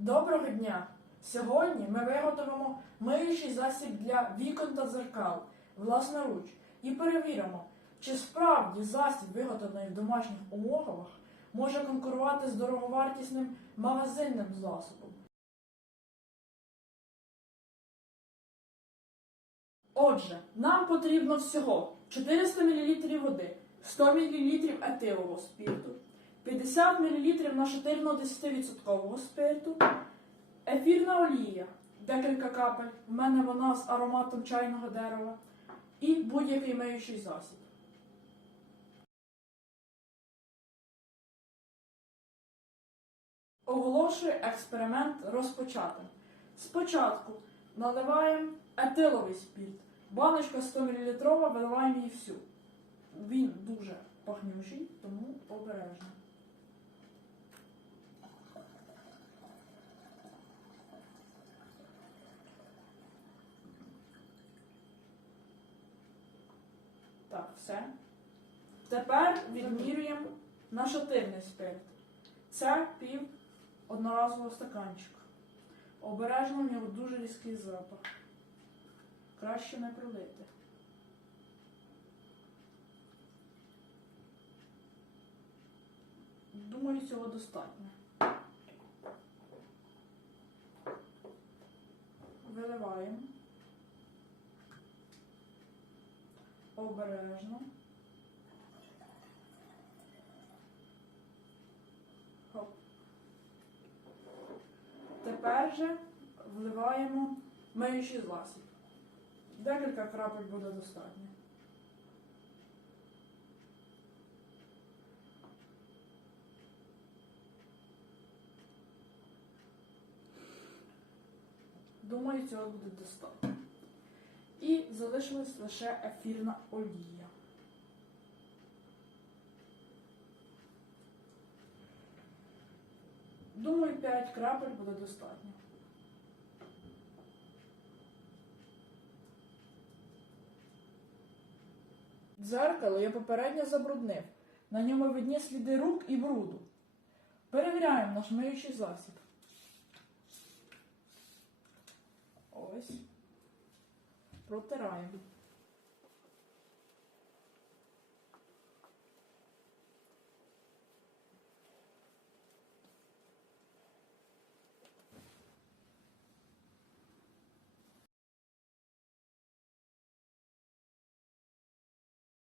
Доброго дня! Сьогодні ми виготовимо миючий засіб для вікон та дзеркал власноруч і перевіримо, чи справді засіб, виготовлений в домашніх умовах, може конкурувати з дороговартісним магазинним засобом. Отже, нам потрібно всього 400 мл води, 100 мл етилового спирту, 50 мл нашатирного 10% спирту, ефірна олія, декілька капель, в мене вона з ароматом чайного дерева, і будь-який миючий засіб. Оголошую експеримент розпочатим. Спочатку наливаємо етиловий спірт. Баночка 100 мл, виливаємо її всю. Він дуже пахнючий, тому обережно. Все. Тепер відмірюємо нашатирний спирт. Це пів одноразового стаканчика. Обережно в нього дуже різкий запах. Краще не пролити. Думаю, цього достатньо. Виливаємо. Обережно. Хоп. Тепер же вливаємо миючий засіб. Декілька крапель буде достатньо. Думаю, цього буде достатньо. Залишилась лише ефірна олія. Думаю, 5 крапель буде достатньо. Дзеркало я попередньо забруднив. На ньому видні сліди рук і бруду. Перевіряємо наш миючий засіб. Ось протираємо.